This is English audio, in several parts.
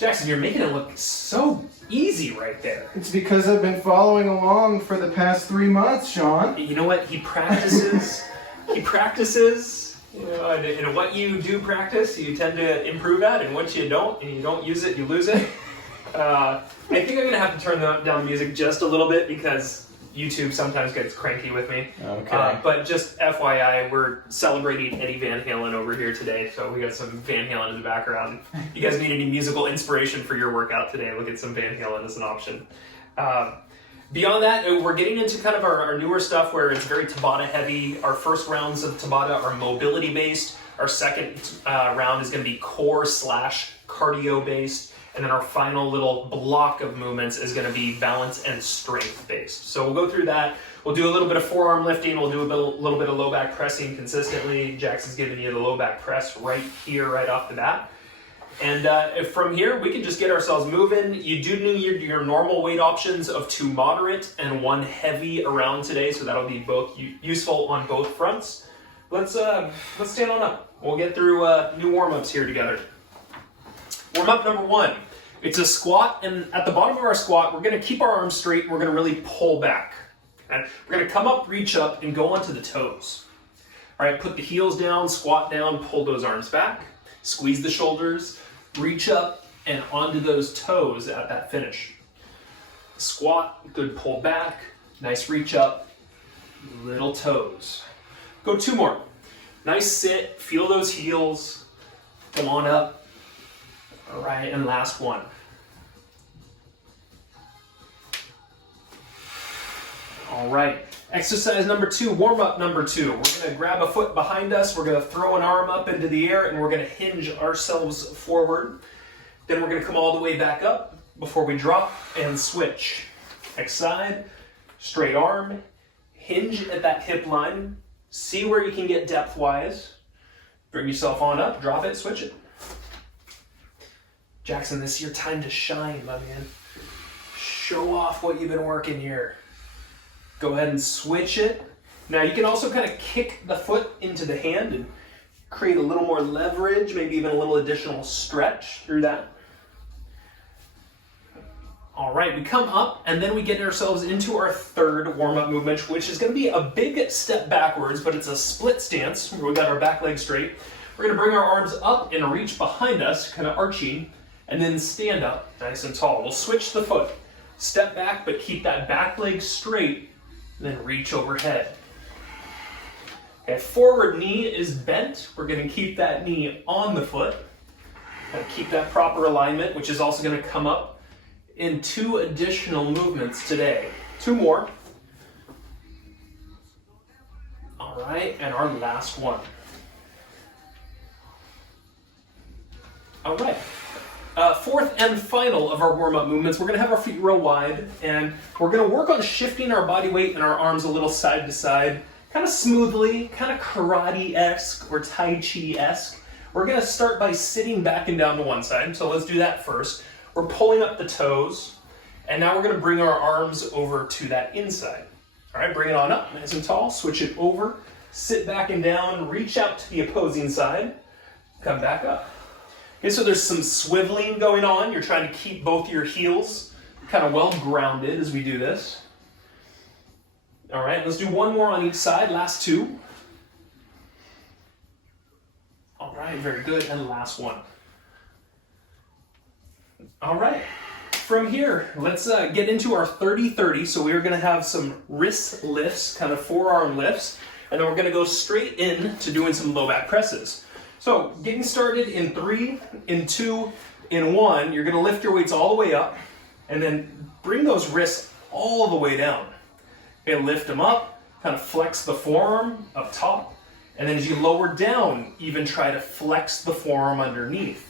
Jackson, you're making it look so easy right there. It's because I've been following along for the past 3 months, Sean. You know what? He practices. He practices. You know, and what you do practice, you tend to improve at, and what you don't, and you don't use it, you lose it. I think I'm going to have to turn down the music just a little bit because YouTube sometimes gets cranky with me. Okay. But just FYI, we're celebrating Eddie Van Halen over here today, so we got some Van Halen in the background. If you guys need any musical inspiration for your workout today, look at some Van Halen as an option. Beyond that, we're getting into kind of our newer stuff where it's very Tabata heavy. Our first rounds of Tabata are mobility based. Our second round is going to be core / cardio based. And then our final little block of movements is going to be balance and strength based. So we'll go through that. We'll do a little bit of forearm lifting. We'll do a little bit of low back pressing consistently. Jackson's giving you the low back press right here, right off the bat. And from here, we can just get ourselves moving. You do need your normal weight options of 2 moderate and 1 heavy around today. So that'll be both useful on both fronts. Let's stand on up. We'll get through new warm-ups here together. Warm-up number 1, it's a squat, and at the bottom of our squat, we're going to keep our arms straight, and we're going to really pull back. And we're going to come up, reach up, and go onto the toes. All right, put the heels down, squat down, pull those arms back, squeeze the shoulders, reach up, and onto those toes at that finish. Squat, good pull back, nice reach up, little toes. Go 2 more. Nice sit, feel those heels, come on up. All right, and last one. All right, exercise number 2, warm-up number 2. We're gonna grab a foot behind us, we're gonna throw an arm up into the air, and we're gonna hinge ourselves forward. Then we're gonna come all the way back up before we drop and switch. Next side, straight arm, hinge at that hip line, see where you can get depth-wise. Bring yourself on up, drop it, switch it. Jackson, this is your time to shine, my man. Show off what you've been working here. Go ahead and switch it. Now you can also kind of kick the foot into the hand and create a little more leverage, maybe even a little additional stretch through that. All right, we come up and then we get ourselves into our third warm-up movement, which is going to be a big step backwards, but it's a split stance where we got our back leg straight. We're going to bring our arms up and reach behind us, kind of arching, and then stand up nice and tall. We'll switch the foot. Step back, but keep that back leg straight, and then reach overhead. Okay, forward knee is bent. We're going to keep that knee on the foot. And keep that proper alignment, which is also going to come up in 2 additional movements today. 2 more. All right, and our last one. All right. Fourth and final of our warm-up movements, we're going to have our feet real wide, and we're going to work on shifting our body weight and our arms a little side to side, kind of smoothly, kind of karate-esque or tai chi-esque. We're going to start by sitting back and down to one side, so let's do that first. We're pulling up the toes, and now we're going to bring our arms over to that inside. All right, bring it on up, nice and tall, switch it over, sit back and down, reach out to the opposing side, come back up. Okay, so there's some swiveling going on. You're trying to keep both your heels kind of well grounded as we do this. All right, let's do 1 more on each side, last 2. All right, very good, and last one. All right, from here, let's get into our 30-30. So we're gonna have some wrist lifts, kind of forearm lifts, and then we're gonna go straight in to doing some low back presses. So getting started in 3, in 2, in 1, you're gonna lift your weights all the way up and then bring those wrists all the way down. Okay, lift them up, kind of flex the forearm up top, and then as you lower down, even try to flex the forearm underneath.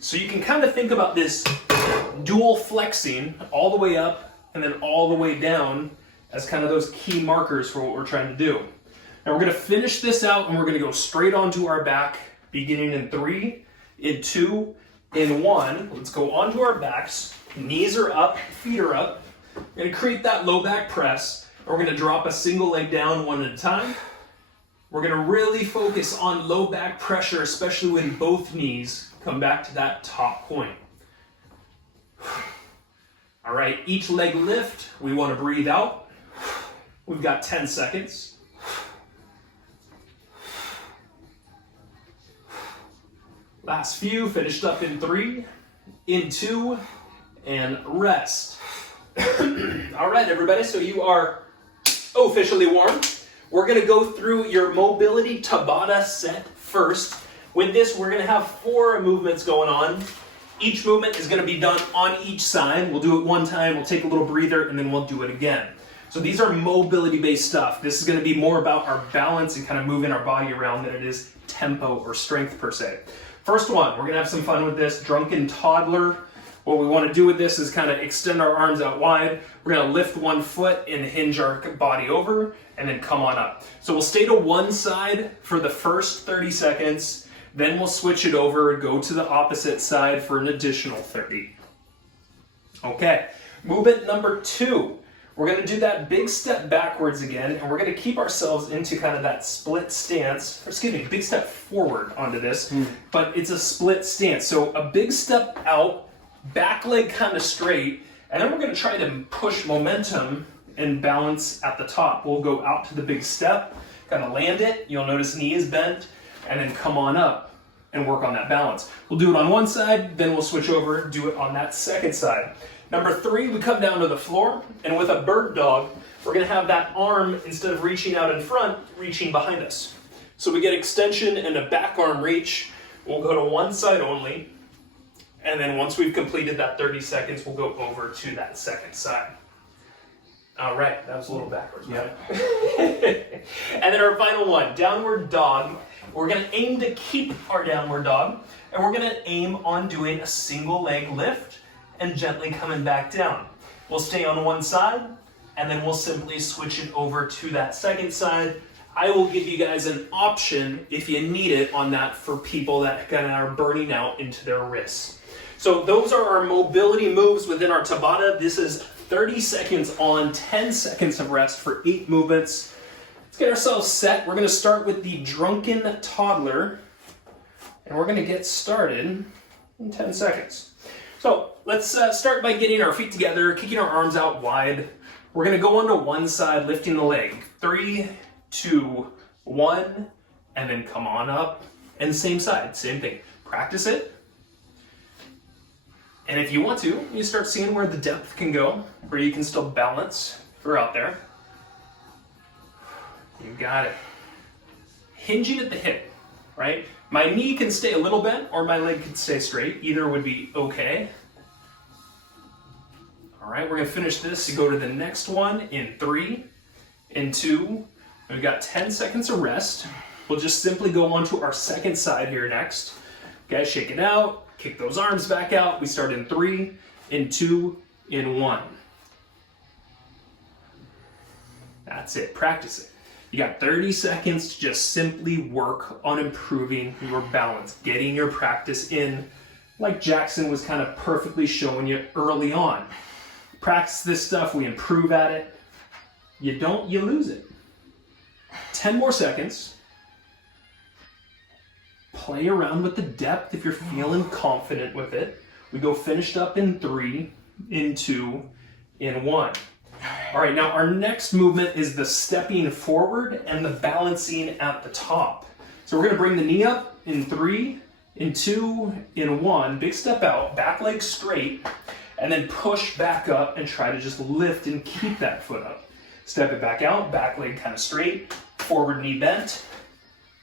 So you can kind of think about this dual flexing all the way up and then all the way down as kind of those key markers for what we're trying to do. Now we're going to finish this out and we're going to go straight onto our back, beginning in 3, in 2, in 1. Let's go onto our backs. Knees are up, feet are up. We're going to create that low back press. We're going to drop a single leg down one at a time. We're going to really focus on low back pressure, especially when both knees come back to that top point. All right, each leg lift, we want to breathe out. We've got 10 seconds. Last few, finished up in 3, in 2, and rest. All right, everybody, so you are officially warm. We're gonna go through your mobility Tabata set first. With this, we're gonna have 4 movements going on. Each movement is gonna be done on each side. We'll do it one time, we'll take a little breather, and then we'll do it again. So these are mobility-based stuff. This is gonna be more about our balance and kind of moving our body around than it is tempo or strength per se. First one, we're gonna have some fun with this, drunken toddler. What we wanna do with this is kind of extend our arms out wide. We're gonna lift one foot and hinge our body over, and then come on up. So we'll stay to one side for the first 30 seconds, then we'll switch it over, go to the opposite side for an additional 30. Okay, movement number 2. We're gonna do that big step backwards again, and we're gonna keep ourselves into kind of that split stance, or excuse me, big step forward onto this, but it's a split stance. So a big step out, back leg kind of straight, and then we're gonna try to push momentum and balance at the top. We'll go out to the big step, kind of land it, you'll notice knee is bent, and then come on up and work on that balance. We'll do it on one side, then we'll switch over, do it on that second side. Number 3, we come down to the floor, and with a bird dog, we're gonna have that arm, instead of reaching out in front, reaching behind us. So we get extension and a back arm reach. We'll go to one side only, and then once we've completed that 30 seconds, we'll go over to that second side. All right, that was a little backwards. Yeah. And then our final one, downward dog. We're gonna aim to keep our downward dog, and we're gonna aim on doing a single leg lift and gently coming back down. We'll stay on one side, and then we'll simply switch it over to that second side. I will give you guys an option if you need it on that for people that kind of are burning out into their wrists. So those are our mobility moves within our Tabata. This is 30 seconds on, 10 seconds of rest for 8 movements. Let's get ourselves set. We're gonna start with the drunken toddler, and we're gonna get started in 10 seconds. So let's start by getting our feet together, kicking our arms out wide. We're gonna go onto one side, lifting the leg. 3, 2, 1, and then come on up. And same side, same thing. Practice it. And if you want to, you start seeing where the depth can go, where you can still balance throughout there. You got it. Hinging at the hip, right? My knee can stay a little bent, or my leg can stay straight. Either would be okay. All right, we're gonna finish this and go to the next one in 3, in 2. We've got 10 seconds of rest. We'll just simply go on to our second side here next. Okay, shake it out, kick those arms back out. We start in 3, in 2, in 1. That's it, practice it. You got 30 seconds to just simply work on improving your balance, getting your practice in, like Jackson was kind of perfectly showing you early on. Practice this stuff, we improve at it. You don't, you lose it. 10 more seconds. Play around with the depth if you're feeling confident with it. We go finished up in 3, in 2, in 1. All right, now our next movement is the stepping forward and the balancing at the top. So we're gonna bring the knee up in 3, in 2, in 1, big step out, back leg straight, and then push back up and try to just lift and keep that foot up. Step it back out, back leg kind of straight, forward knee bent,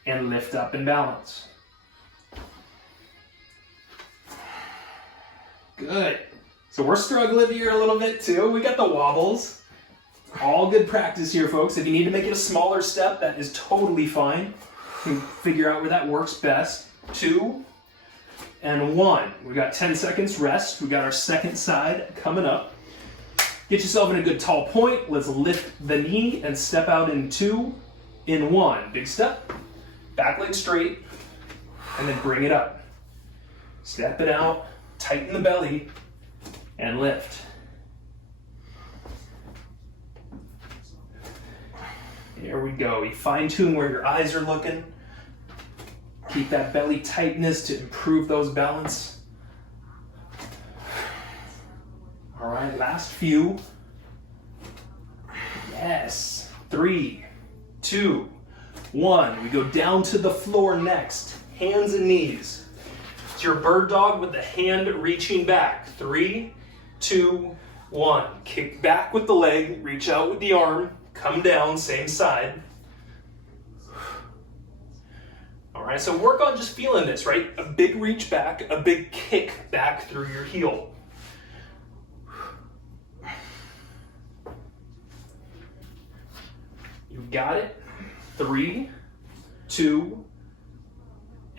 and lift up and balance. Good. So we're struggling here a little bit too. We got the wobbles. All good practice here, folks. If you need to make it a smaller step, that is totally fine. You can figure out where that works best. 2, and 1. We got 10 seconds rest. We got our second side coming up. Get yourself in a good tall point. Let's lift the knee and step out in 2, in 1. Big step, back leg straight, and then bring it up. Step it out, tighten the belly, and lift. There we go. You fine tune where your eyes are looking. Keep that belly tightness to improve those balance. All right, last few. Yes. 3, 2, 1. We go down to the floor next. Hands and knees. It's your bird dog with the hand reaching back. 3, 2, 1. Kick back with the leg, reach out with the arm, come down, same side. All right, so work on just feeling this, right? A big reach back, a big kick back through your heel. You got it. 3, 2,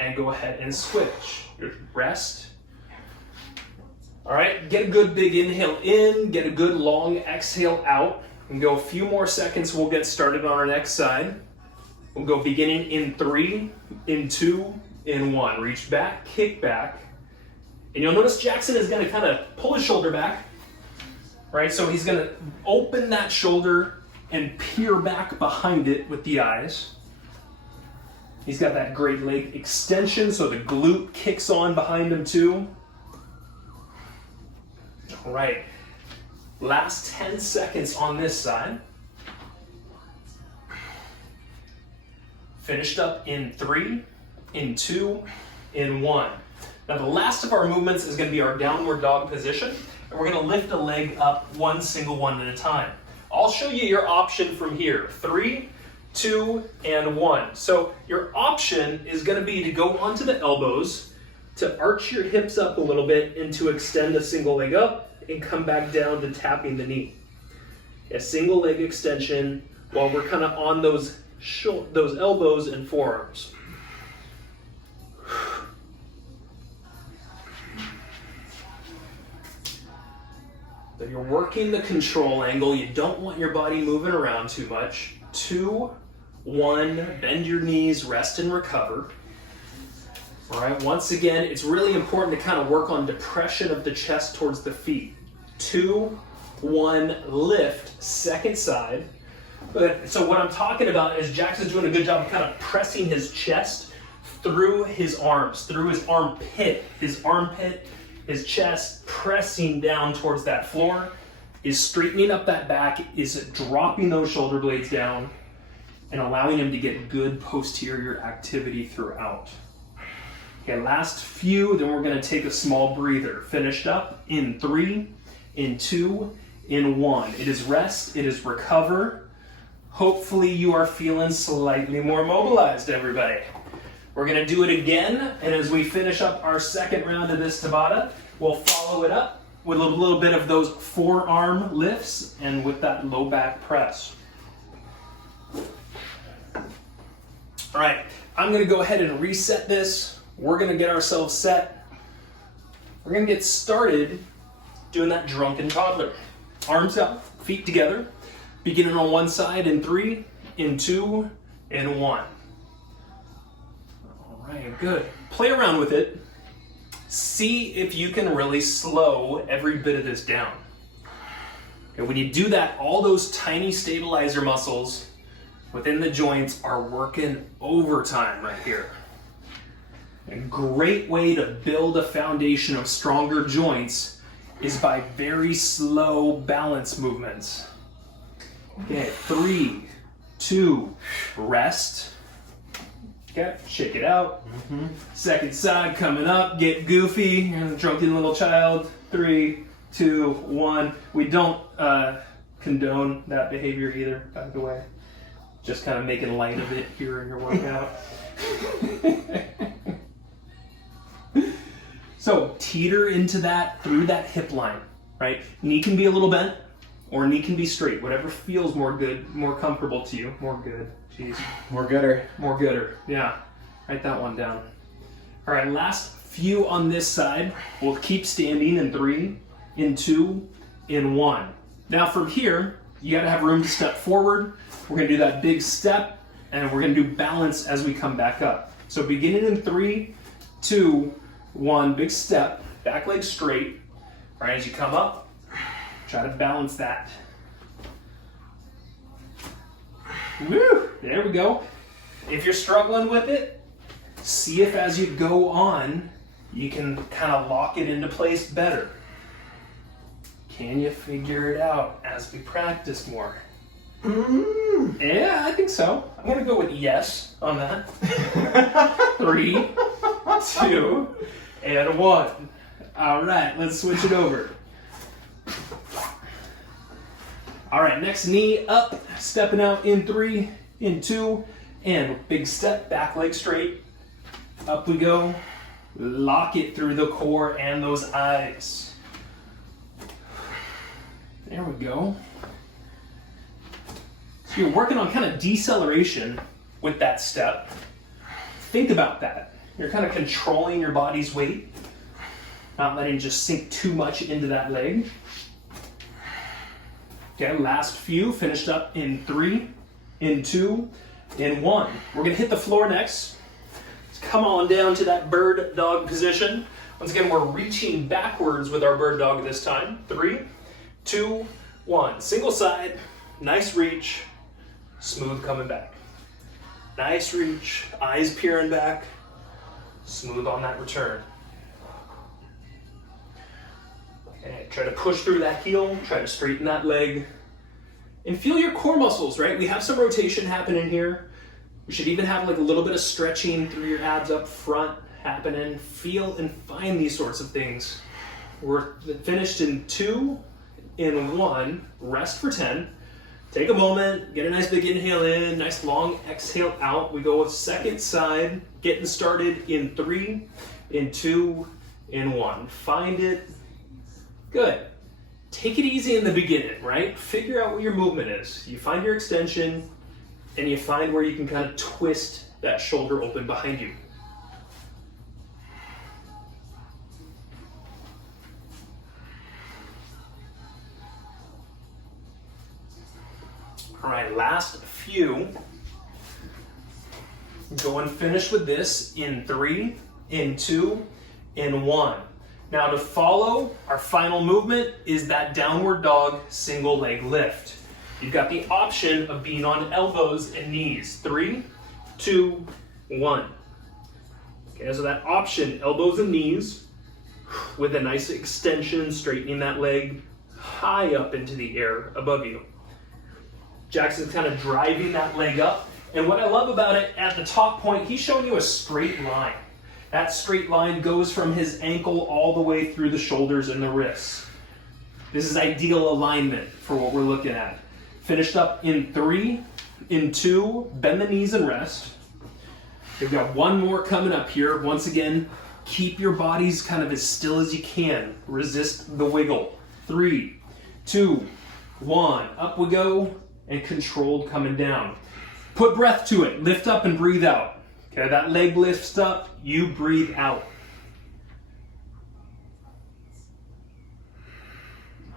and go ahead and switch. Rest. All right, get a good big inhale in, get a good long exhale out, and go a few more seconds. We'll get started on our next side. We'll go beginning in 3, in 2, in 1. Reach back, kick back. And you'll notice Jackson is gonna kind of pull his shoulder back, right? So he's gonna open that shoulder and peer back behind it with the eyes. He's got that great leg extension, so the glute kicks on behind him too. All right, last 10 seconds on this side. Finished up in 3, in 2, in 1. Now the last of our movements is going to be our downward dog position, and we're going to lift a leg up one single one at a time. I'll show you your option from here. 3, 2, and 1. So your option is going to be to go onto the elbows, to arch your hips up a little bit, and to extend a single leg up and come back down to tapping the knee. A single leg extension while we're kind of on those elbows and forearms. So you're working the control angle. You don't want your body moving around too much. 2, 1, bend your knees, rest and recover. All right, once again, it's really important to kind of work on depression of the chest towards the feet. 2, 1, lift, second side. So what I'm talking about is Jackson's doing a good job of kind of pressing his chest through his arms, through his armpit, his chest pressing down towards that floor, is straightening up that back, is dropping those shoulder blades down, and allowing him to get good posterior activity throughout. Okay, last few, then we're gonna take a small breather. Finished up in 3, in 2, in 1. It is rest, it is recover. Hopefully you are feeling slightly more mobilized, everybody. We're gonna do it again, and as we finish up our second round of this Tabata, we'll follow it up with a little bit of those forearm lifts and with that low back press. All right, I'm gonna go ahead and reset this. We're gonna get ourselves set. We're gonna get started doing that drunken toddler. Arms out, feet together, beginning on one side in 3, in 2, in 1. All right, good. Play around with it. See if you can really slow every bit of this down. Okay, when you do that, all those tiny stabilizer muscles within the joints are working overtime right here. A great way to build a foundation of stronger joints is by very slow balance movements. Okay, 3, 2, rest. Okay, shake it out. Second side coming up, get goofy, drunken little child. 3, 2, 1. We don't condone that behavior either, by the way. Just kind of making light of it here in your workout. So teeter into that through that hip line, right? Knee can be a little bent or knee can be straight, whatever feels more good, more comfortable to you. More good, jeez. More gooder. More gooder, yeah. Write that one down. All right, last few on this side. We'll keep standing in 3, in 2, in 1. Now from here, you gotta have room to step forward. We're gonna do that big step and we're gonna do balance as we come back up. So beginning in 3, 2, 1, big step, back leg straight. All right, as you come up, try to balance that. Woo, there we go. If you're struggling with it, see if as you go on, you can kind of lock it into place better. Can you figure it out as we practice more? Mm. Yeah, I think so. I'm gonna go with yes on that. 3, 2, and 1. All right, let's switch it over. All right, next knee up, stepping out in 3, in 2, and big step, back leg straight. Up we go. Lock it through the core and those eyes. There we go. So you're working on kind of deceleration with that step. Think about that. You're kind of controlling your body's weight, not letting it just sink too much into that leg. Okay, last few, finished up in 3, in 2, in 1. We're gonna hit the floor next. Let's come on down to that bird dog position. Once again, we're reaching backwards with our bird dog this time. 3, 2, 1. Single side, nice reach, smooth coming back. Nice reach, eyes peering back, smooth on that return. Okay, try to push through that heel, try to straighten that leg. And feel your core muscles, right? We have some rotation happening here. We should even have like a little bit of stretching through your abs up front happening. Feel and find these sorts of things. We're finished in 2, in 1, rest for 10. Take a moment, get a nice big inhale in, nice long exhale out. We go with second side, getting started in 3, in 2, in 1. Find it. Good. Take it easy in the beginning, right? Figure out what your movement is. You find your extension, and you find where you can kind of twist that shoulder open behind you. All right, last few. Go and finish with this in 3, in 2, in 1. Now to follow, our final movement is that downward dog single leg lift. You've got the option of being on elbows and knees. 3, 2, 1. Okay, so that option, elbows and knees, with a nice extension, straightening that leg high up into the air above you. Jackson's kind of driving that leg up. And what I love about it, at the top point, he's showing you a straight line. That straight line goes from his ankle all the way through the shoulders and the wrists. This is ideal alignment for what we're looking at. Finished up in 3, in 2, bend the knees and rest. We've got one more coming up here. Once again, keep your bodies kind of as still as you can. Resist the wiggle. 3, 2, 1. Up we go, and controlled coming down. Put breath to it. Lift up and breathe out. Okay, that leg lifts up, you breathe out.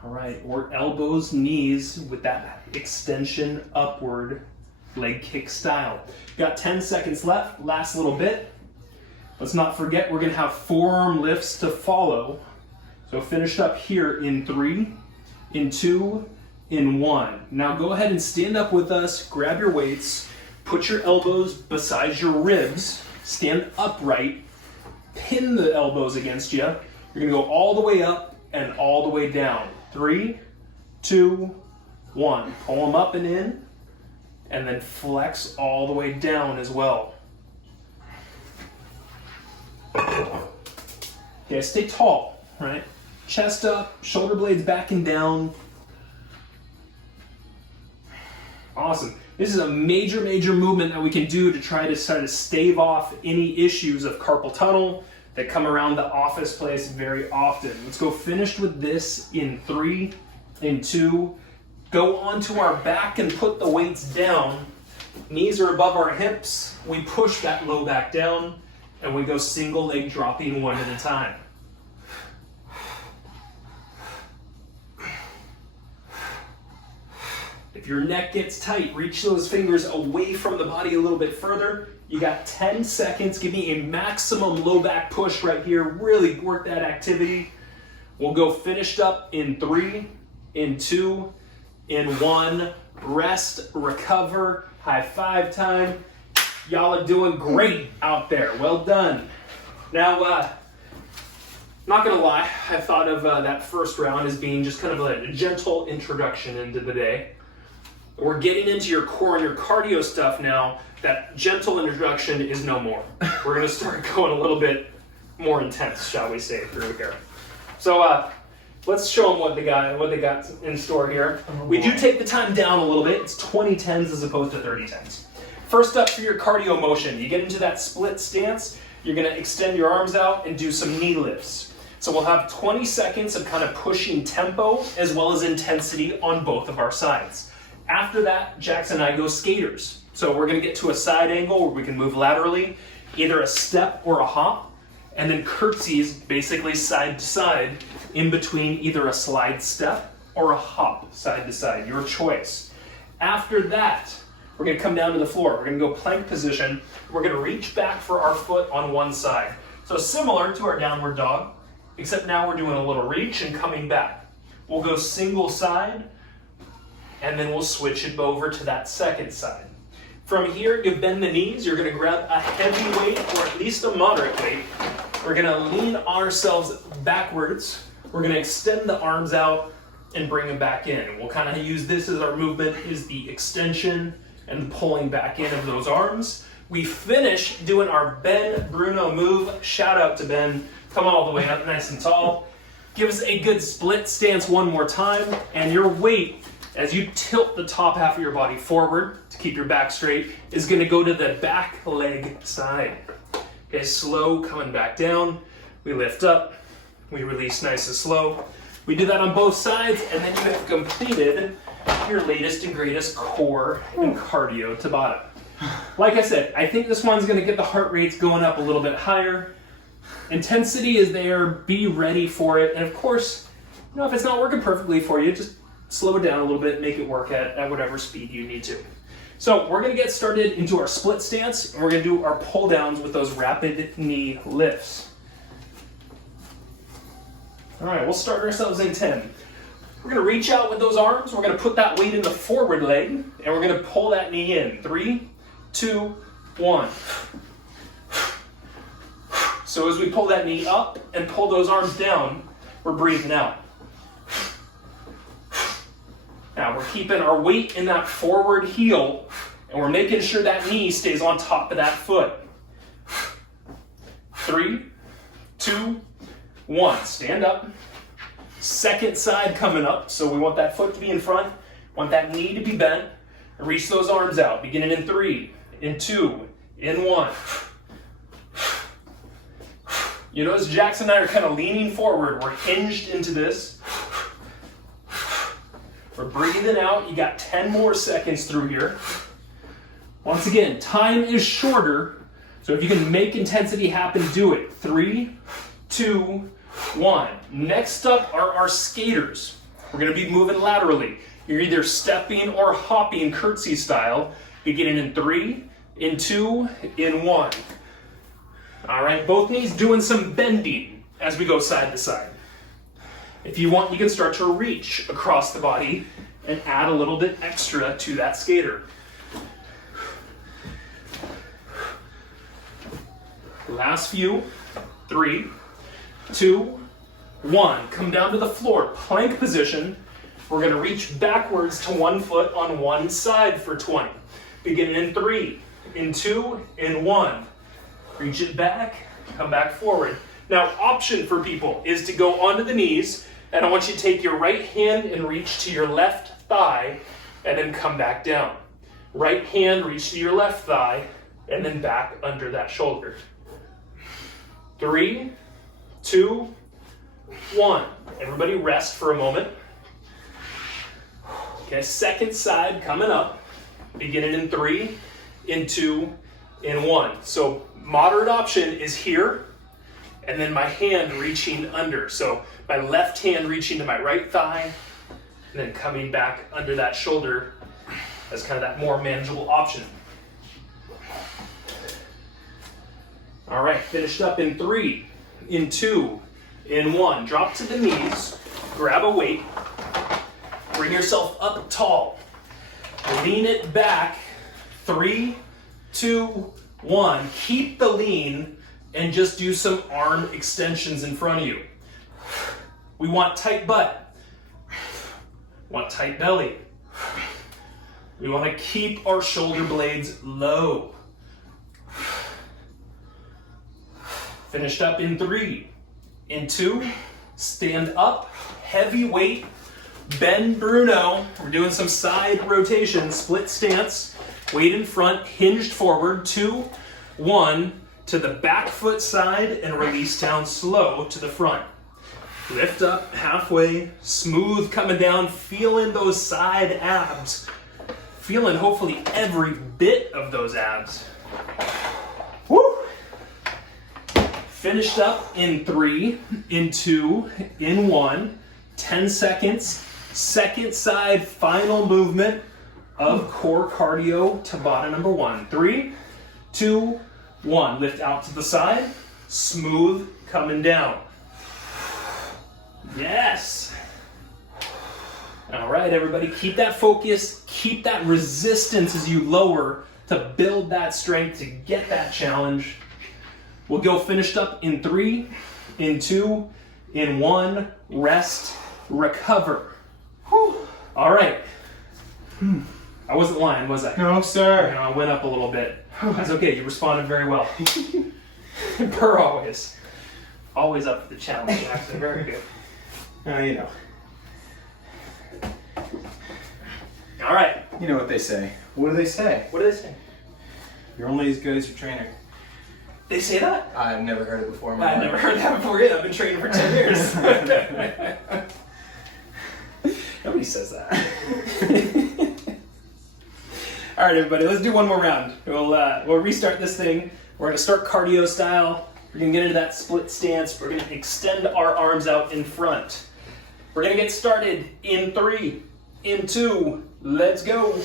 All right, or elbows, knees with that extension upward leg kick style. Got 10 seconds left, last little bit. Let's not forget we're gonna have forearm lifts to follow. So finished up here in 3, in 2, in 1. Now go ahead and stand up with us, grab your weights, put your elbows beside your ribs, stand upright, pin the elbows against you. You're gonna go all the way up and all the way down. 3, 2, 1. Pull them up and in, and then flex all the way down as well. Okay, stay tall, right? Chest up, shoulder blades back and down. Awesome. This is a major, major movement that we can do to try to stave off any issues of carpal tunnel that come around the office place very often. Let's go finished with this in 3, in 2. Go onto our back and put the weights down. Knees are above our hips. We push that low back down, and we go single leg dropping one at a time. If your neck gets tight, reach those fingers away from the body a little bit further. You got 10 seconds. Give me a maximum low back push right here. Really work that activity. We'll go finished up in 3, in 2, in 1. Rest, recover, high five time. Y'all are doing great out there. Well done. Now, Not gonna lie, I thought of that first round as being just kind of a gentle introduction into the day. We're getting into your core and your cardio stuff now. That gentle introduction is no more. We're gonna start going a little bit more intense, shall we say, through here. So let's show them what they got in store here. We do take the time down a little bit. It's 20-10s as opposed to 30-10s. First up for your cardio motion, you get into that split stance. You're gonna extend your arms out and do some knee lifts. So we'll have 20 seconds of kind of pushing tempo as well as intensity on both of our sides. After that, Jackson and I go skaters. So we're gonna get to a side angle where we can move laterally, either a step or a hop, and then curtsies basically side to side in between either a slide step or a hop side to side, your choice. After that, we're gonna come down to the floor. We're gonna go plank position. We're gonna reach back for our foot on one side. So similar to our downward dog, except now we're doing a little reach and coming back. We'll go single side, and then we'll switch it over to that second side. From here, you bend the knees. You're gonna grab a heavy weight, or at least a moderate weight. We're gonna lean ourselves backwards. We're gonna extend the arms out and bring them back in. We'll kind of use this as our movement, is the extension and the pulling back in of those arms. We finish doing our Ben Bruno move. Shout out to Ben. Come all the way up nice and tall. Give us a good split stance one more time, and your weight, as you tilt the top half of your body forward to keep your back straight, is gonna go to the back leg side. Okay, slow coming back down. We lift up, we release nice and slow. We do that on both sides, and then you have completed your latest and greatest core and cardio Tabata. Like I said, I think this one's gonna get the heart rates going up a little bit higher. Intensity is there, be ready for it. And of course, you know, if it's not working perfectly for you, just slow it down a little bit, make it work at whatever speed you need to. So we're gonna get started into our split stance, and we're gonna do our pull downs with those rapid knee lifts. All right, we'll start ourselves in 10. We're gonna reach out with those arms, we're gonna put that weight in the forward leg, and we're gonna pull that knee in. 3, 2, 1. So as we pull that knee up and pull those arms down, we're breathing out. Now we're keeping our weight in that forward heel, and we're making sure that knee stays on top of that foot. 3, 2, 1. Stand up. Second side coming up, so we want that foot to be in front, want that knee to be bent, and reach those arms out, beginning in 3, in 2, in 1. You notice Jackson and I are kind of leaning forward. We're hinged into this. We're breathing out. You got 10 more seconds through here. Once again, time is shorter, so if you can make intensity happen, do it. 3, 2, 1. Next up are our skaters. We're gonna be moving laterally. You're either stepping or hopping curtsy style, beginning in 3, in 2, in 1. All right, both knees doing some bending as we go side to side. If you want, you can start to reach across the body and add a little bit extra to that skater. Last few. 3, 2, 1. Come down to the floor, plank position. We're gonna reach backwards to one foot on one side for 20. Beginning in 3, in 2, in 1. Reach it back, come back forward. Now, option for people is to go onto the knees, and I want you to take your right hand and reach to your left thigh, and then come back down. Right hand, reach to your left thigh, and then back under that shoulder. 3, 2, 1. Everybody rest for a moment. Okay, second side coming up, beginning in 3, in 2, in 1. So moderate option is here, and then my hand reaching under. So my left hand reaching to my right thigh, and then coming back under that shoulder as kind of that more manageable option. All right, finished up in 3, in 2, in 1. Drop to the knees, grab a weight, bring yourself up tall, lean it back, 3, 2, 1. Keep the lean and just do some arm extensions in front of you. We want tight butt. Want tight belly. We want to keep our shoulder blades low. Finished up in 3. In 2, stand up, heavy weight, bend Bruno. We're doing some side rotation, split stance, weight in front, hinged forward, 2, 1, to the back foot side and release down slow to the front. Lift up halfway, smooth coming down, feeling those side abs. Feeling hopefully every bit of those abs. Woo! Finished up in 3, in 2, in 1, 10 seconds. Second side final movement of core cardio Tabata number 1. 3, 2, 1. Lift out to the side, smooth coming down. Yes. All right, everybody, keep that focus, keep that resistance as you lower to build that strength to get that challenge. We'll go finished up in 3, in 2, in 1, rest, recover. Whew. All right. I wasn't lying, was I? No, sir. I went up a little bit. That's okay, you responded very well. Per always. Always up for the challenge, Jackson. Very good. You know. All right. You know what they say. What do they say? What do they say? You're only as good as your trainer. They say that? I've never heard it before. I've never heard that before either. I've been training for 10 years. Nobody says that. All right, everybody, let's do one more round. We'll restart this thing. We're gonna start cardio style. We're gonna get into that split stance. We're gonna extend our arms out in front. We're gonna get started in 3, in 2, let's go.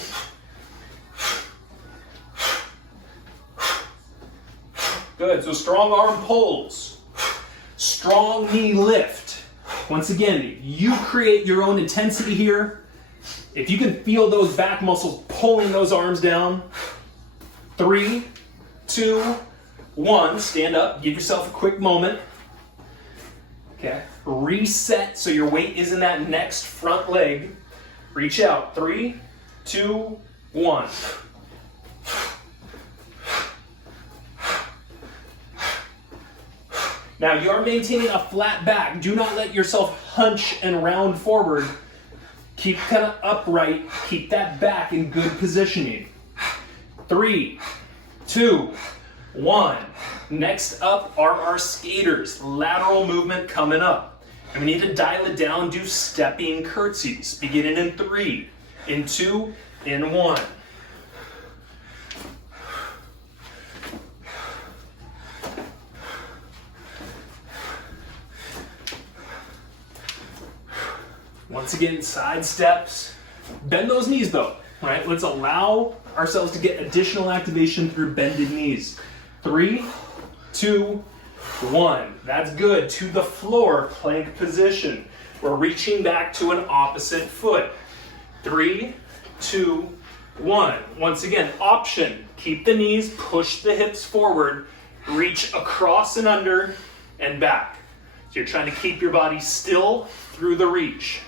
Good, so strong arm pulls. Strong knee lift. Once again, you create your own intensity here. If you can feel those back muscles pulling those arms down. 3, 2, 1, stand up, give yourself a quick moment. Okay, reset so your weight is in that next front leg. Reach out, 3, 2, 1. Now you are maintaining a flat back. Do not let yourself hunch and round forward. Keep kind of upright, keep that back in good positioning. 3, 2, 1. Next up are our skaters. Lateral movement coming up. And we need to dial it down, do stepping curtsies. Beginning in 3, in 2, in 1. Once again, side steps. Bend those knees though, right? Let's allow ourselves to get additional activation through bended knees. 3, 2, 1. That's good. To the floor, plank position. We're reaching back to an opposite foot. 3, 2, 1. Once again, option. Keep the knees, push the hips forward, reach across and under and back. So you're trying to keep your body still through the reach.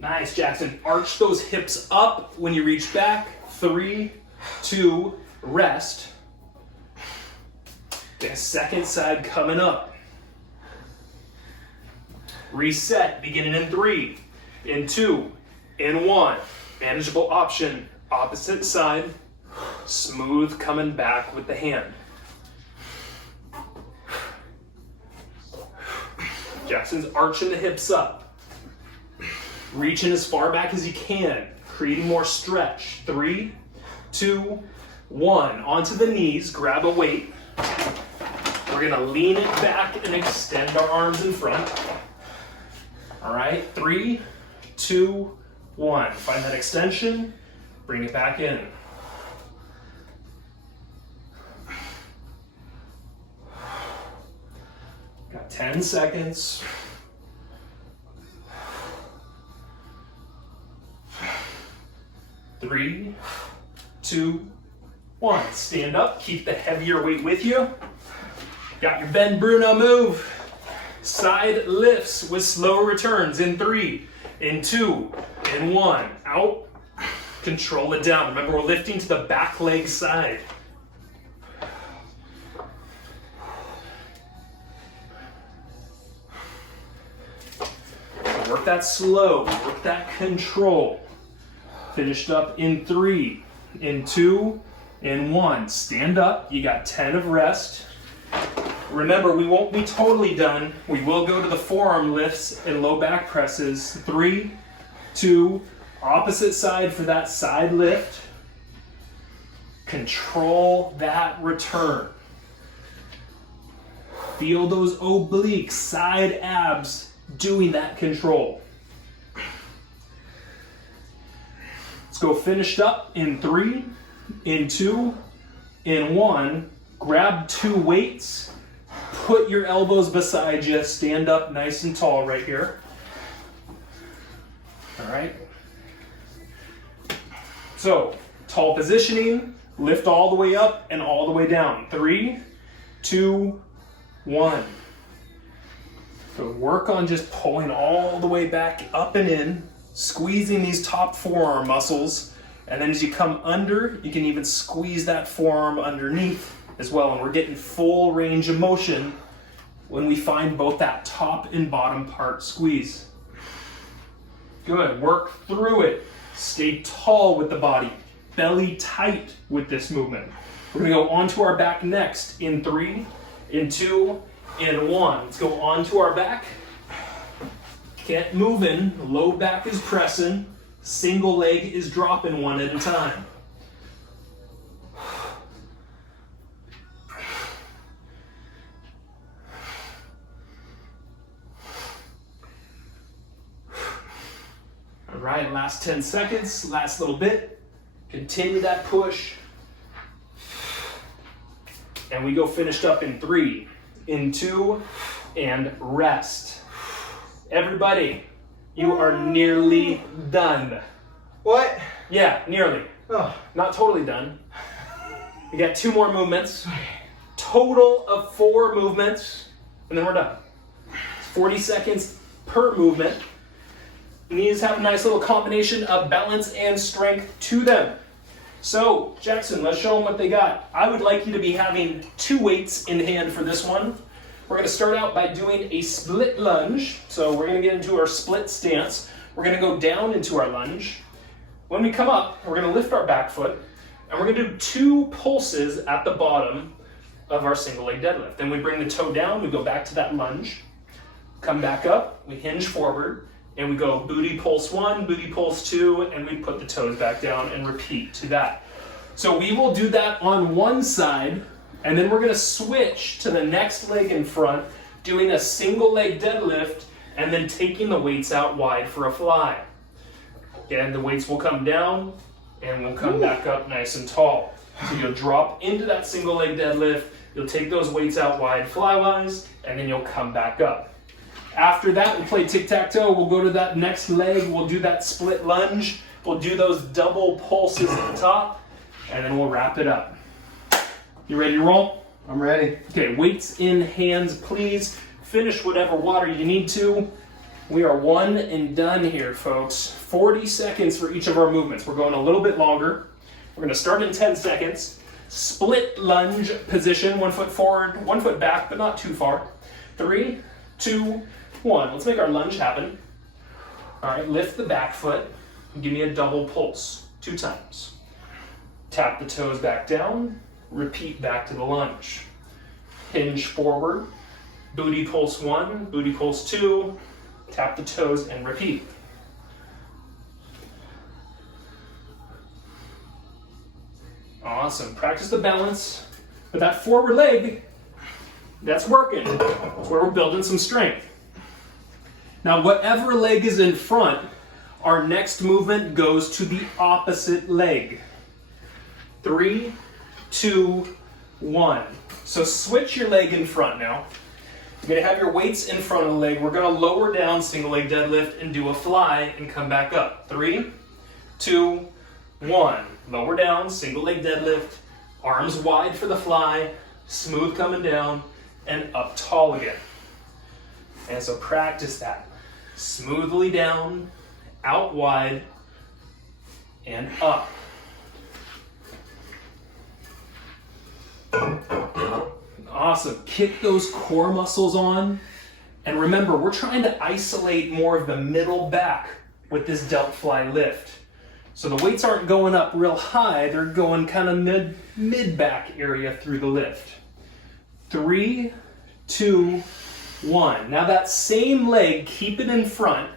Nice, Jackson. Arch those hips up when you reach back. 3, 2, rest. The second side coming up. Reset, beginning in 3, in 2, in 1. Manageable option, opposite side. Smooth coming back with the hand. Jackson's arching the hips up. Reaching as far back as you can, creating more stretch. 3, 2, 1. Onto the knees, grab a weight. We're gonna lean it back and extend our arms in front. All right, 3, 2, 1. Find that extension, bring it back in. Got 10 seconds. 3, 2, 1. Stand up, keep the heavier weight with you. Got your Ben Bruno move. Side lifts with slow returns in 3, in 2, in 1. Out. Control it down. Remember, we're lifting to the back leg side. Work that slow. Work that control. Finished up in 3, in 2, in 1. Stand up. You got 10 of rest. Remember, we won't be totally done. We will go to the forearm lifts and low back presses. 3, 2, opposite side for that side lift. Control that return. Feel those obliques, side abs doing that control. Let's go finished up in 3, in 2, in 1. Grab 2 weights. Put your elbows beside you. Stand up nice and tall right here. All right. So, tall positioning. Lift all the way up and all the way down. 3, 2, 1. So work on just pulling all the way back up and in, squeezing these top forearm muscles, and then as you come under, you can even squeeze that forearm underneath as well, and we're getting full range of motion when we find both that top and bottom part squeeze. Good, work through it. Stay tall with the body, belly tight with this movement. We're gonna go onto our back next in 3, in 2, in 1. Let's go onto our back. Can't move in, low back is pressing, single leg is dropping one at a time. All right, last 10 seconds, last little bit. Continue that push. And we go finished up in 3, in 2, and rest. Everybody, you are nearly done. What? Yeah, nearly. Oh. Not totally done. We got 2 more movements. Total of 4 movements, and then we're done. It's 40 seconds per movement. These have a nice little combination of balance and strength to them. So, Jackson, let's show them what they got. I would like you to be having 2 weights in hand for this one. We're going to start out by doing a split lunge. So we're going to get into our split stance. We're going to go down into our lunge. When we come up, we're going to lift our back foot, and we're going to do 2 pulses at the bottom of our single leg deadlift. Then we bring the toe down, we go back to that lunge, come back up, we hinge forward, and we go booty pulse 1, booty pulse 2, and we put the toes back down and repeat to that. So we will do that on one side, and then we're gonna switch to the next leg in front, doing a single leg deadlift, and then taking the weights out wide for a fly. Again, the weights will come down, and we'll come back up nice and tall. So you'll drop into that single leg deadlift, you'll take those weights out wide fly-wise, and then you'll come back up. After that, we'll play tic-tac-toe. We'll go to that next leg. We'll do that split lunge. We'll do those double pulses at the top, and then we'll wrap it up. You ready to roll? I'm ready. Okay, weights in hands, please. Finish whatever water you need to. We are one and done here, folks. 40 seconds for each of our movements. We're going a little bit longer. We're going to start in 10 seconds. Split lunge position, 1 foot forward, 1 foot back, but not too far. 3, 2, 1. Let's make our lunge happen. All right, lift the back foot and give me a double pulse 2 times. Tap the toes back down, repeat back to the lunge. Hinge forward, booty pulse 1, booty pulse 2, tap the toes and repeat. Awesome. Practice the balance, but that forward leg, that's working. That's where we're building some strength. Now, whatever leg is in front, our next movement goes to the opposite leg. 3, 2, 1. So switch your leg in front now. You're going to have your weights in front of the leg. We're going to lower down single leg deadlift and do a fly and come back up. 3, 2, 1. Lower down, single leg deadlift, arms wide for the fly, smooth coming down, and up tall again. And so practice that. Smoothly down, out wide, and up. Awesome. Kick those core muscles on. And remember, we're trying to isolate more of the middle back with this delt fly lift. So the weights aren't going up real high, they're going kind of mid-back area through the lift. 3, 2, 1. Now that same leg, keep it in front.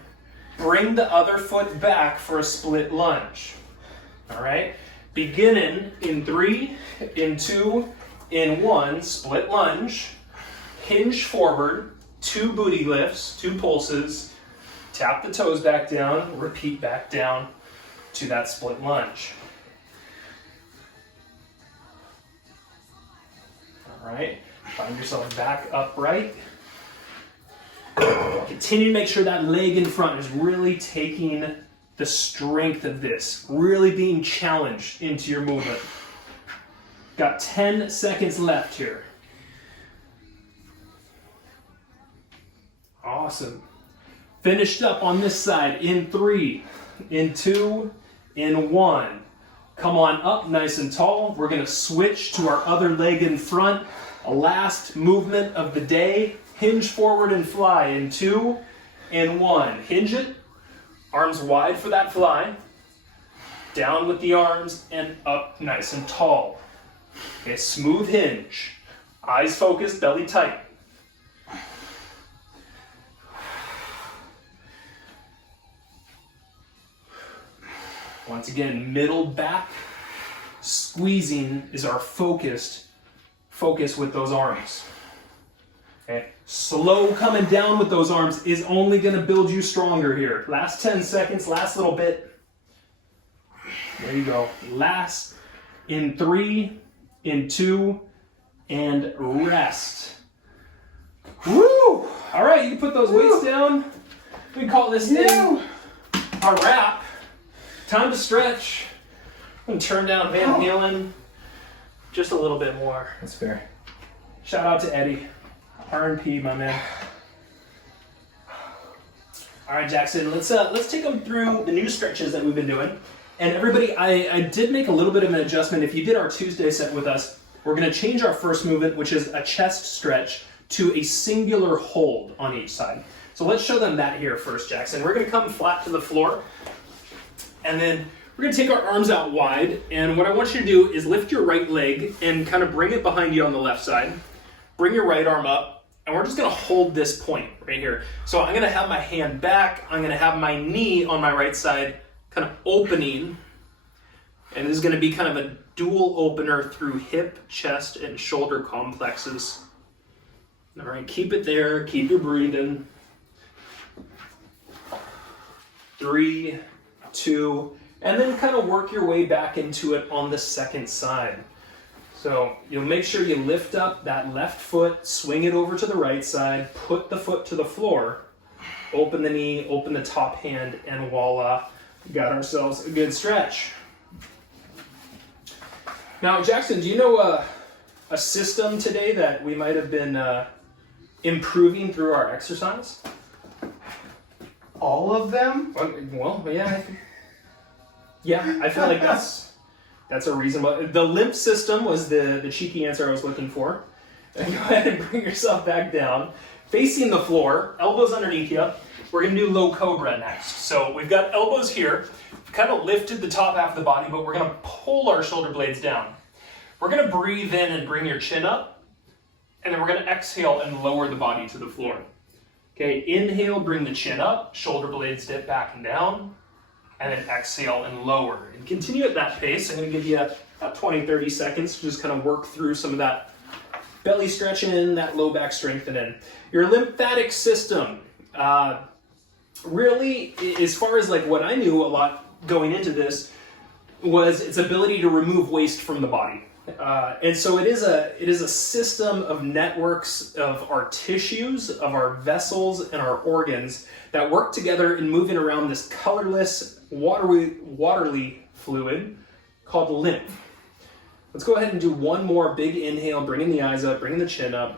Bring the other foot back for a split lunge. All right? Beginning in 3, in 2, in 1, split lunge. Hinge forward, 2 booty lifts, 2 pulses. Tap the toes back down, repeat back down to that split lunge. All right, find yourself back upright. Continue to make sure that leg in front is really taking the strength of this, really being challenged into your movement. Got 10 seconds left here. Awesome. Finished up on this side in 3, in 2, in 1. Come on up nice and tall. We're going to switch to our other leg in front. A last movement of the day. Hinge forward and fly in 2, in 1. Hinge it. Arms wide for that fly. Down with the arms and up nice and tall. Okay, smooth hinge. Eyes focused, belly tight. Once again, middle back squeezing is our focus with those arms. Okay. Slow coming down with those arms is only going to build you stronger here. Last 10 seconds, last little bit. There you go. Last in 3, in 2, and rest. Woo! All right, you can put those weights down. We call this thing a wrap. Time to stretch. I'm gonna turn down Van Halen just a little bit more. That's fair. Shout out to Eddie, R&P, my man. All right, Jackson, let's take them through the new stretches that we've been doing. And everybody, I did make a little bit of an adjustment. If you did our Tuesday set with us, we're gonna change our first movement, which is a chest stretch, to a singular hold on each side. So let's show them that here first, Jackson. We're gonna come flat to the floor. And then we're going to take our arms out wide, and what I want you to do is lift your right leg and kind of bring it behind you on the left side. Bring your right arm up, and we're just going to hold this point right here. So I'm going to have my hand back, I'm going to have my knee on my right side kind of opening, and this is going to be kind of a dual opener through hip, chest, and shoulder complexes. All right, keep it there, keep your breathing. 3, 2, and then kind of work your way back into it on the second side. So you'll make sure you lift up that left foot, swing it over to the right side, put the foot to the floor, open the knee, open the top hand, and voila, we got ourselves a good stretch. Now, Jackson, do you know a system today that we might have been improving through our exercise? All of them? Well, yeah. I feel like that's a reasonable. The limp system was the cheeky answer I was looking for. And go ahead and bring yourself back down, facing the floor, elbows underneath you. We're gonna do low cobra next. So we've got elbows here, we've kind of lifted the top half of the body, but we're gonna pull our shoulder blades down. We're gonna breathe in and bring your chin up, and then we're gonna exhale and lower the body to the floor. Okay, inhale, bring the chin up, shoulder blades dip back and down, and then exhale and lower. And continue at that pace. I'm gonna give you about 20, 30 seconds to just kind of work through some of that belly stretching, that low back strengthening. Your lymphatic system, really, as far as like what I knew a lot going into this, was its ability to remove waste from the body. And so it is a system of networks of our tissues, of our vessels, and our organs that work together in moving around this colorless, watery fluid called lymph. Let's go ahead and do one more big inhale, bringing the eyes up, bringing the chin up.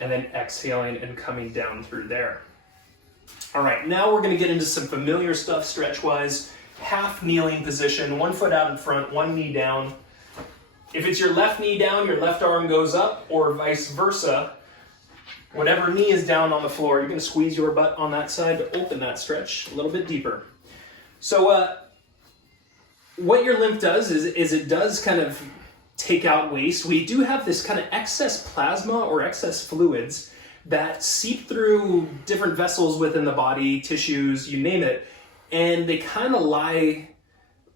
and then exhaling and coming down through there. All right, now we're going to get into some familiar stuff stretch-wise. Half kneeling position, 1 foot out in front, 1 knee down. If it's your left knee down, your left arm goes up, or vice versa. Whatever knee is down on the floor, you're going to squeeze your butt on that side to open that stretch a little bit deeper. So what your lymph does is it does kind of take out waste. We do have this kind of excess plasma or excess fluids that seep through different vessels within the body, tissues, you name it, and they kind of lie,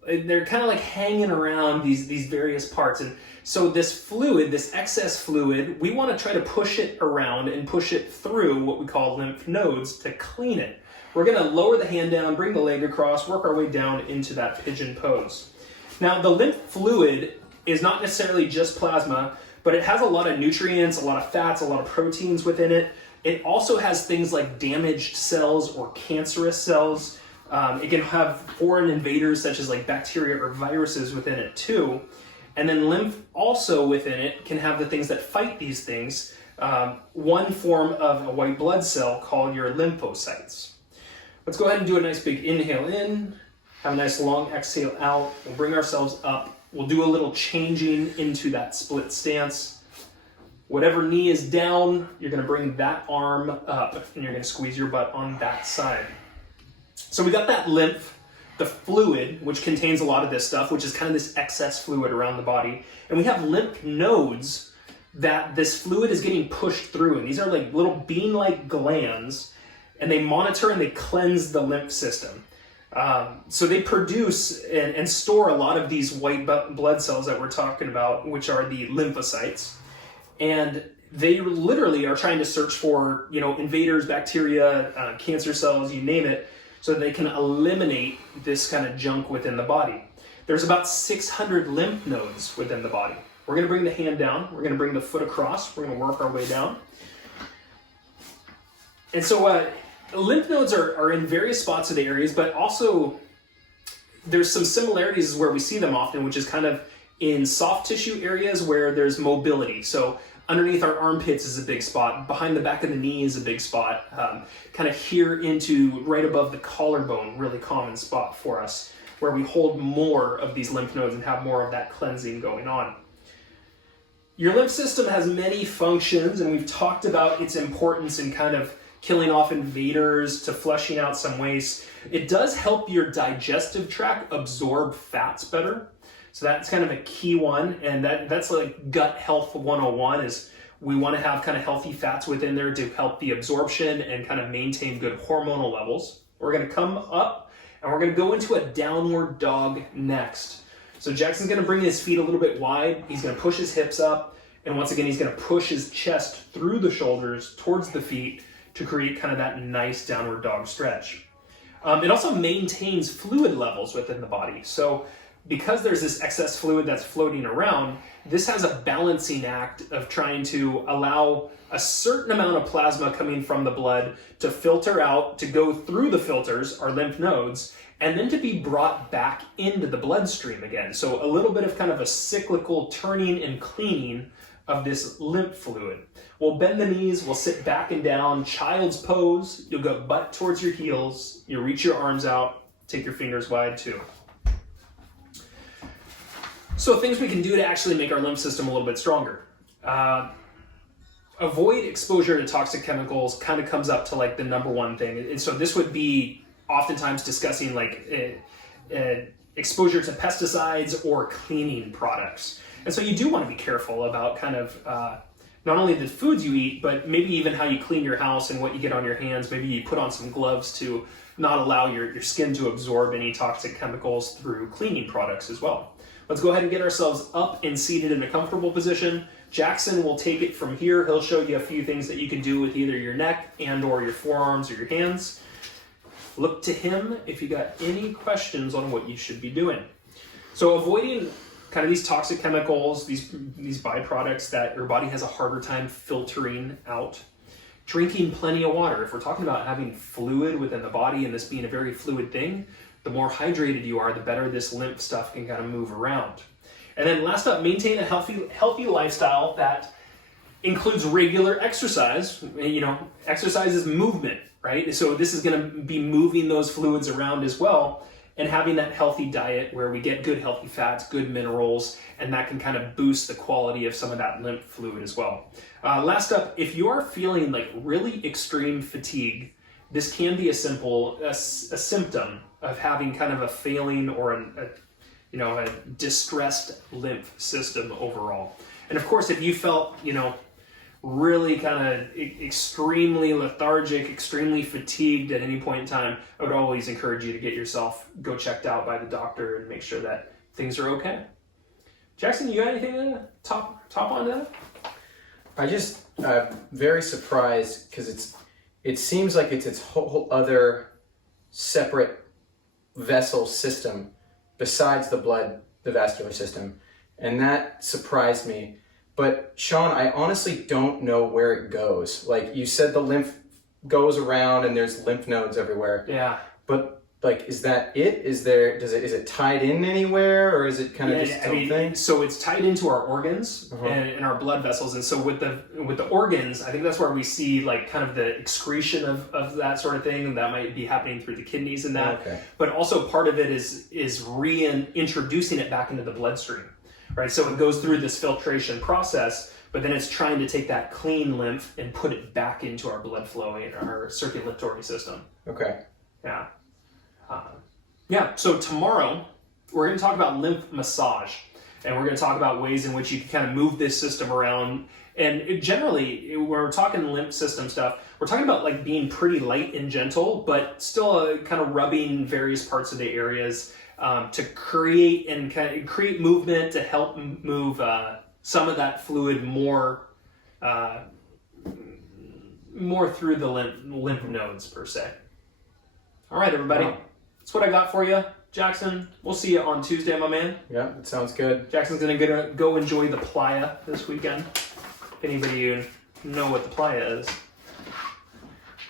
they're kind of like hanging around these various parts. And so this fluid, this excess fluid, we want to try to push it around and push it through what we call lymph nodes to clean it. We're going to lower the hand down, bring the leg across, work our way down into that pigeon pose. Now, the lymph fluid is not necessarily just plasma, but it has a lot of nutrients, a lot of fats, a lot of proteins within it. It also has things like damaged cells or cancerous cells. It can have foreign invaders such as like bacteria or viruses within it too. And then lymph also within it can have the things that fight these things. One form of a white blood cell called your lymphocytes. Let's go ahead and do a nice big inhale in, have a nice long exhale out. We'll bring ourselves up. We'll do a little changing into that split stance. Whatever knee is down, you're going to bring that arm up and you're going to squeeze your butt on that side. So we got that lymph, the fluid, which contains a lot of this stuff, which is kind of this excess fluid around the body. And we have lymph nodes that this fluid is getting pushed through. And these are like little bean-like glands, and they monitor and they cleanse the lymph system. So they produce and store a lot of these white blood cells that we're talking about, which are the lymphocytes. And they literally are trying to search for, invaders, bacteria, cancer cells, you name it, so that they can eliminate this kind of junk within the body. There's about 600 lymph nodes within the body. We're going to bring the hand down. We're going to bring the foot across. We're going to work our way down. And so lymph nodes are in various spots of the areas, but also there's some similarities where we see them often, which is kind of in soft tissue areas where there's mobility. So underneath our armpits is a big spot. Behind the back of the knee is a big spot. Kind of here into right above the collarbone, really common spot for us, where we hold more of these lymph nodes and have more of that cleansing going on. Your lymph system has many functions, and we've talked about its importance in kind of killing off invaders to flushing out some waste. It does help your digestive tract absorb fats better. So that's kind of a key one, and that's like gut health 101 is we want to have kind of healthy fats within there to help the absorption and kind of maintain good hormonal levels. We're going to come up and we're going to go into a downward dog next. So Jackson's going to bring his feet a little bit wide. He's going to push his hips up, and once again, he's going to push his chest through the shoulders towards the feet to create kind of that nice downward dog stretch. It also maintains fluid levels within the body. So because there's this excess fluid that's floating around, this has a balancing act of trying to allow a certain amount of plasma coming from the blood to filter out, to go through the filters, our lymph nodes, and then to be brought back into the bloodstream again. So a little bit of kind of a cyclical turning and cleaning of this lymph fluid. We'll bend the knees, we'll sit back and down, child's pose. You'll go butt towards your heels, you'll reach your arms out, take your fingers wide too. So things we can do to actually make our lymph system a little bit stronger. Avoid exposure to toxic chemicals kind of comes up to like the number one thing. And so this would be oftentimes discussing like exposure to pesticides or cleaning products. And so you do want to be careful about kind of not only the foods you eat, but maybe even how you clean your house and what you get on your hands. Maybe you put on some gloves to not allow your skin to absorb any toxic chemicals through cleaning products as well. Let's go ahead and get ourselves up and seated in a comfortable position. Jackson will take it from here. He'll show you a few things that you can do with either your neck and or your forearms or your hands. Look to him if you got any questions on what you should be doing. So avoiding kind of these toxic chemicals, these byproducts that your body has a harder time filtering out. Drinking plenty of water. If we're talking about having fluid within the body and this being a very fluid thing, the more hydrated you are, the better this lymph stuff can kind of move around. And then last up, maintain a healthy lifestyle that includes regular exercise. You know, exercise is movement, right? So this is going to be moving those fluids around as well, and having that healthy diet where we get good healthy fats, good minerals, and that can kind of boost the quality of some of that lymph fluid as well. Last up, if you're feeling like really extreme fatigue, this can be a symptom of having kind of a failing or a distressed lymph system overall. And of course, if you felt, really kind of extremely lethargic, extremely fatigued at any point in time, I would always encourage you to get yourself go checked out by the doctor and make sure that things are okay. Jackson, you got anything to top on that? I just very surprised because it seems like it's its whole other separate vessel system besides the blood, the vascular system, and that surprised me. But Sean, I honestly don't know where it goes. Like you said, the lymph goes around and there's lymph nodes everywhere. Yeah. But like, is that it? Is it tied in anywhere, or is it kind of just its own thing? So it's tied into our organs and our blood vessels, and so with the organs, I think that's where we see like kind of the excretion of that sort of thing, and that might be happening through the kidneys and that. Okay. But also part of it is reintroducing it back into the bloodstream, right? So it goes through this filtration process, but then it's trying to take that clean lymph and put it back into our blood flow and our circulatory system. Okay. Yeah. So tomorrow we're going to talk about lymph massage, and we're going to talk about ways in which you can kind of move this system around. And generally, when we're talking lymph system stuff, we're talking about like being pretty light and gentle, but still kind of rubbing various parts of the areas to create movement to help move some of that fluid more through the lymph nodes per se. All right, everybody. Wow. That's what I got for you, Jackson. We'll see you on Tuesday, my man. Yeah, that sounds good. Jackson's gonna go enjoy the playa this weekend. If anybody you know what the playa is.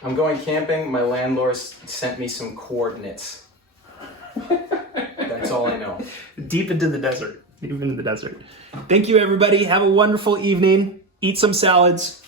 I'm going camping. My landlord sent me some coordinates. That's all I know. Deep into the desert. Thank you, everybody. Have a wonderful evening. Eat some salads.